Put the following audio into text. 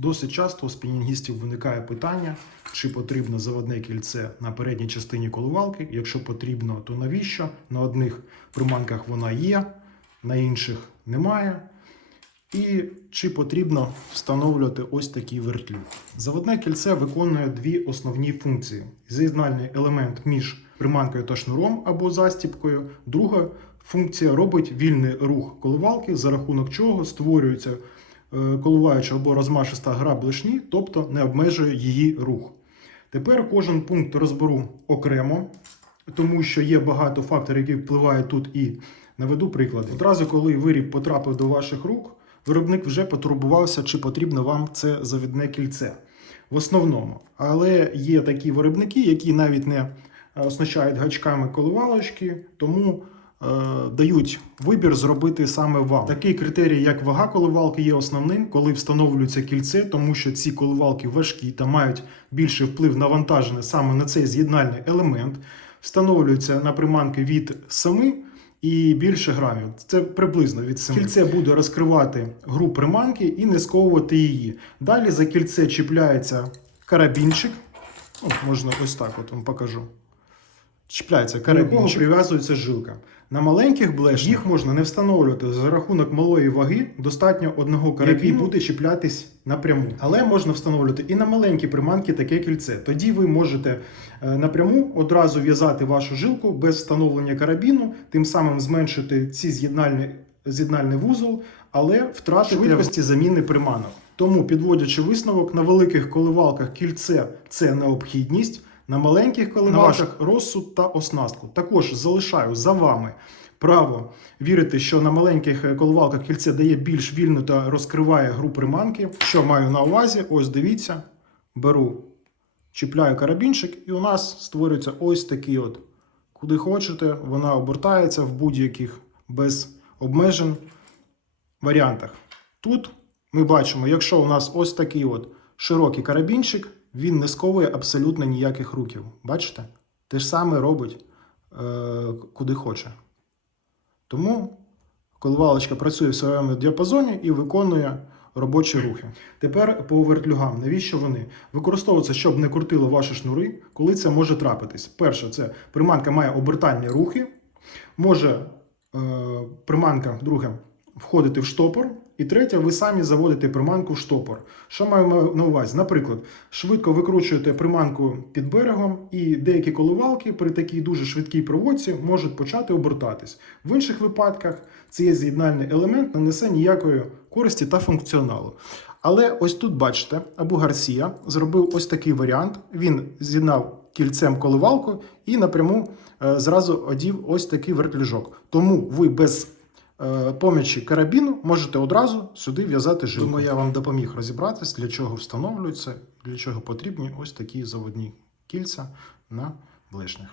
Досить часто у спінінгістів виникає питання, чи потрібно заводне кільце на передній частині коливалки. Якщо потрібно, то навіщо? На одних приманках вона є, на інших немає. І чи потрібно встановлювати ось такий вертлюг. Заводне кільце виконує дві основні функції: з'єднальний елемент між приманкою та шнуром або застіпкою. Друга функція робить вільний рух коливалки, за рахунок чого створюється коливаюча або розмашиста гра блишні, тобто не обмежує її рух. Тепер кожен пункт розберу окремо, тому що є багато факторів, які впливають тут і наведу приклади. Одразу, коли виріб потрапив до ваших рук, виробник вже потурбувався, чи потрібно вам це завідне кільце. В основному. Але є такі виробники, які навіть не е, оснащають гачками коливалочки, тому е, дають вибір зробити саме вам. Такий критерій, як вага коливалки, є основним, коли встановлюється кільце, тому що ці коливалки важкі та мають більший вплив навантаження саме на цей з'єднальний елемент. Встановлюється на приманки від 7 і більше грамів. Це приблизно від 7. Кільце буде розкривати гру приманки і не сковувати її. Далі за кільце чіпляється карабінчик. Ну, можна ось так от вам покажу. Чіпляється карабінчик, до якого прив'язується жилка. На маленьких блешнях їх можна не встановлювати за рахунок малої ваги, достатньо одного карабіну, який буде чіплятись напряму. Але можна встановлювати і на маленькі приманки таке кільце. Тоді ви можете е, напряму одразу в'язати вашу жилку без встановлення карабіну, тим самим зменшити ці з'єднальні, з'єднальний вузол, але втратити швидкості заміни приманок. Тому, підводячи висновок, на великих коливалках кільце це необхідність. На маленьких коливалках розсуд та оснастку. Також залишаю за вами право вірити, що на маленьких е, коливалках кільце дає більш вільно та розкриває гру приманки. Що маю на увазі? Ось дивіться, беру, чіпляю карабінчик, і у нас створюється ось такий от. Куди хочете, вона обертається в будь-яких без обмежень варіантах. Тут ми бачимо, якщо у нас ось такий от широкий карабінчик, він не сковує абсолютно ніяких руків. Бачите? Те ж саме робить е, куди хоче. Тому коливалочка працює в своєму діапазоні і виконує робочі рухи. Тепер по вертлюгам. Навіщо вони? Використовуються, щоб не крутило ваші шнури, коли це може трапитись. Перше, це приманка має обертальні рухи, може е, приманка, друге, входити в штопор. І третє, ви самі заводите приманку в штопор. Що маю на увазі? Наприклад, швидко викручуєте приманку під берегом, і деякі коливалки при такій дуже швидкій проводці можуть почати обертатись. В інших випадках цей з'єднальний елемент не несе ніякої користі та функціоналу. Але ось тут, бачите, Абу Гарсія зробив ось такий варіант. Він з'єднав кільцем коливалку і напряму е, зразу одів ось такий вертлюжок. Тому ви без помічі карабіну можете одразу сюди в'язати жилку. Думаю, я вам допоміг розібратись, для чого встановлюються, для чого потрібні ось такі заводні кільця на блешнях.